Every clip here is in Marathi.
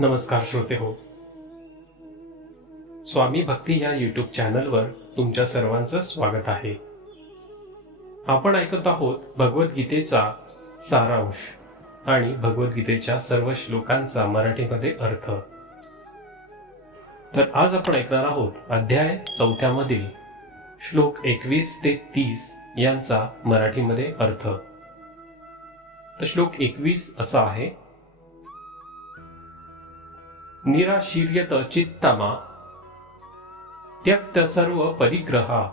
नमस्कार श्रोते हो. स्वामी भक्ती या युट्यूब चॅनलवर तुमच्या सर्वांचं स्वागत आहे. आपण ऐकत आहोत भगवद्गीतेचा सारांश आणि भगवद्गीतेच्या सर्व श्लोकांचा मराठीमध्ये अर्थ. तर आज आपण ऐकणार आहोत अध्याय चौथ्यामधील श्लोक एकवीस ते तीस यांचा मराठीमध्ये अर्थ. तर श्लोक एकवीस असा आहे निराशीर्यत चित्तमा। त्यक्त सर्व परिग्रहा।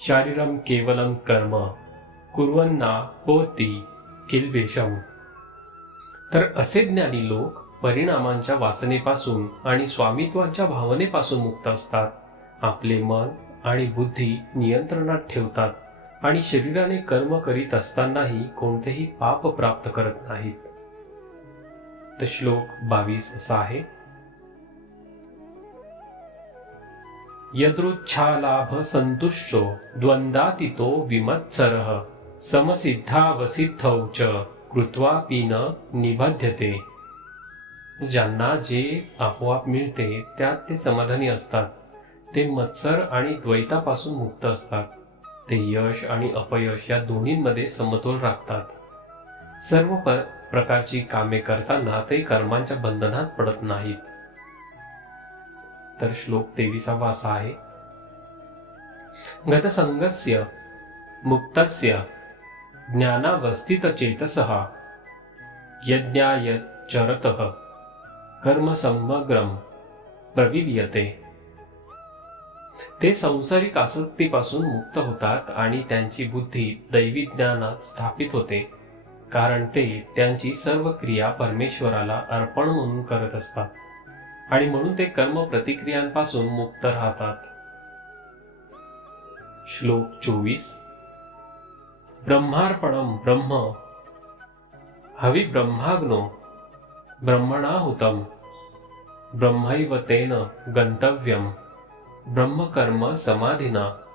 शारीरम केवलम कर्म। कुर्वन्ना होती किल्बेशम। तर असे ज्ञानी लोक परिणामांच्या वासनेपासून आणि स्वामित्वाच्या भावनेपासून मुक्त असतात. आपले मन आणि बुद्धी नियंत्रणात ठेवतात आणि शरीराने कर्म करीत असतानाही कोणतेही पाप प्राप्त करत नाहीत. तर श्लोक बावीस असा आहे. यदृच्छालाभ संतुष्टो द्वंदातितो विमत्सरः समसिद्धावसिद्धौ च कृत्वापि न निबध्यते. ज्यांना जे आपोआप मिळते त्यात ते समाधानी असतात. ते मत्सर आणि द्वैतापासून मुक्त असतात. ते यश आणि अपयश या दोन्हींमध्ये समतोल राखतात. सर्व प्रकारची कामे करताना ते कर्मांच्या बंधनात पडत नाहीत. तर श्लोक तेविसावा असा आहे. गतसंगस्य मुक्तस्य ज्ञानावस्थित चेतसः यज्ञाय चरतः कर्म समग्रम ते संसारिक आसक्तीपासून मुक्त होतात आणि त्यांची बुद्धी दैवी ज्ञानात स्थापित होते. कारण ते त्यांची सर्व क्रिया परमेश्वराला अर्पण म्हणून करत असतात. आणि म्हणून ते कर्म प्रतिक्रियांपासून मुक्त राहतात. श्लोक चोवीस. ब्रह्मार्पणम ब्रह्म. हवी ब्रह्माग्नो. ब्रह्मणाहुतम ब्रह्मैव तेन गंतव्यम ब्रह्मकर्म समाधिना.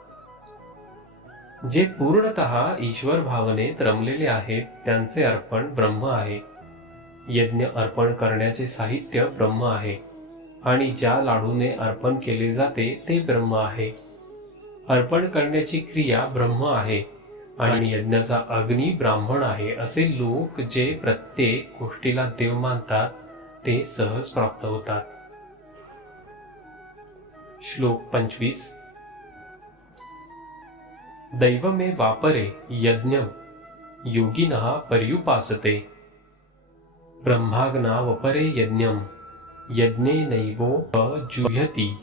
जे पूर्णतः ईश्वर भावनेत रमलेले आहेत त्यांचे अर्पण ब्रह्म आहे. यज्ञ अर्पण करण्याचे साहित्य ब्रह्म आहे आणि ज्या लाडूने अर्पण केले जाते ते ब्रह्म आहे. अर्पण करण्याची क्रिया ब्रह्म आहे आणि यज्ञाचा अग्नी ब्राह्मण आहे असे लोक जे प्रत्येक गोष्टीला देव मानतात ते सहज प्राप्त होतात. श्लोक पंचवीस. दैवमे वापरे यज्ञ योगिनः पर्युपासते। ब्रह्माग्ना वपरे यज्ञम यज्ञे नैवोपजुह्यति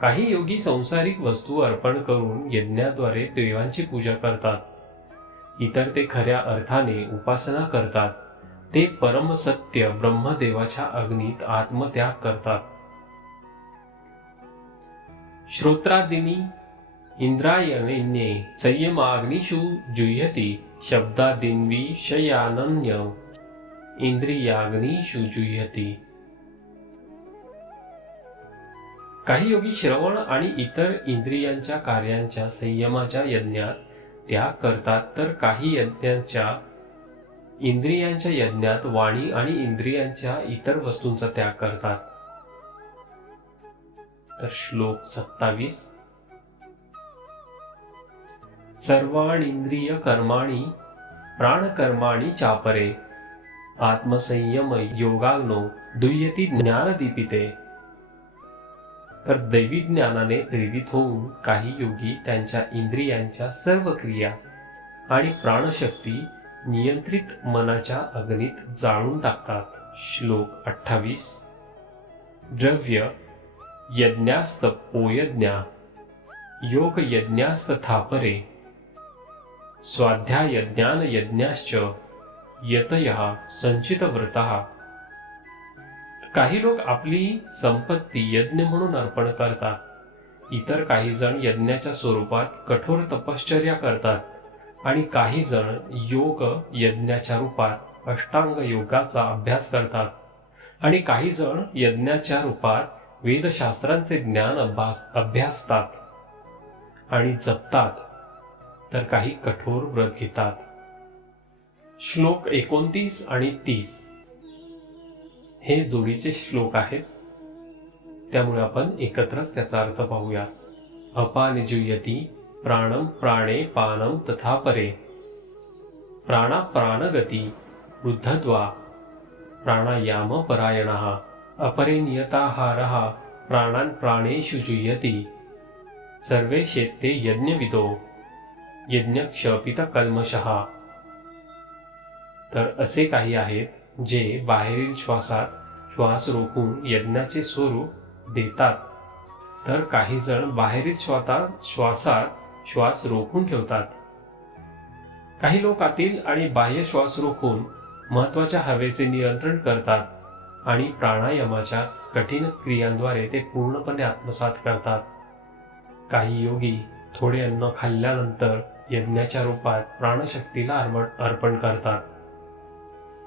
काही योगी संसारिक वस्तू अर्पण करून यज्ञाद्वारे देवांची पूजा करतात. इतर ते खऱ्या अर्थाने उपासना करतात. ते परमसत्य ब्रह्मदेवाच्या अग्नीत आत्मत्याग करतात. श्रोत्रादिनी इंद्रायणे संयमाग्निषु जुह्यति शब्दादिन्विषयानन्य इंद्रियाग्निषु जुह्यति काही योगी श्रवण आणि इतर इंद्रियांच्या कार्यांच्या संयमाच्या यज्ञात त्याग करतात तर काही यज्ञांच्या इंद्रियांच्या यज्ञात वाणी आणि इंद्रियांच्या इतर वस्तूंचा त्याग करतात तर श्लोक सत्तावीस सर्वाणींद्रिय कर्माणि प्राणकर्माणि चापरे। आत्मसंयम योगाग्नो दुय्यती ज्ञानदीपिते। तर दैवी ज्ञानाने प्रेरित होऊन काही योगी त्यांच्या इंद्रियांच्या सर्व क्रिया आणि प्राणशक्ती नियंत्रित मनाच्या अग्नीत जाळून टाकतात. श्लोक अठ्ठावीस. द्रव्य यज्ञास्त पोयज्ञा योग यज्ञास्त थापरे। स्वाध्याय ज्ञान यज्ञाश्च यतय संचित काही लोक आपली संपत्ती यज्ञ म्हणून अर्पण करतात. इतर काही जण यज्ञाच्या स्वरूपात कठोर तपश्चर्या करतात आणि काही जण योग यज्ञाच्या रूपात अष्टांग योगाचा अभ्यास करतात. आणि काही जण यज्ञाच्या रूपात वेदशास्त्रांचे ज्ञान अभ्यास अभ्यासतात आणि जपतात. तर काही कठोर व्रत घेतात. श्लोक एकोणतीस आणि तीस. हे जोडीचे श्लोक आहेत. त्यामुळे आपण एकत्रच त्याचा अर्थ पाहूया. अपानिजुयती प्राणम प्राणे पानम तथा परे. प्राणा प्राणगती वृद्धद्वा. प्राणायाम परायण अपरे नियताहार प्राणान प्राणेषु जुयती. सर्वे शेते यज्ञविदो. यज्ञक्षपित कल्मशः तर असे काही आहेत जे बाहेरील श्वासात श्वास रोखून यज्ञाचे स्वरूप देतात. तर काही जण बाहेरील श्वासात श्वासात श्वास रोखून ठेवतात. काही लोक आतील आणि बाह्य श्वास रोखून महत्त्वाच्या हवेचे नियंत्रण करतात आणि प्राणायामाच्या कठीण क्रियांद्वारे ते पूर्णपणे आत्मसात करतात. काही योगी थोडे अन्न खाल्ल्यानंतर यज्ञाच्या रूपात प्राणशक्तीला अर्पण अर्पण करतात.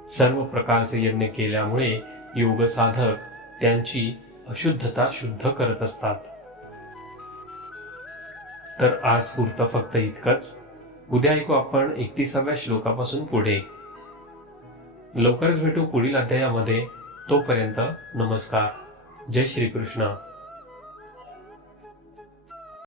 सर्व प्रकारचे यज्ञ केल्यामुळे योग साधक त्यांची अशुद्धता शुद्ध करत असतात. तर आज पुरतं फक्त इतकंच. उद्या ऐकू आपण एकतीसाव्या श्लोकापासून पुढे. लवकरच भेटू पुढील अध्यायामध्ये. तोपर्यंत नमस्कार. जय श्रीकृष्ण.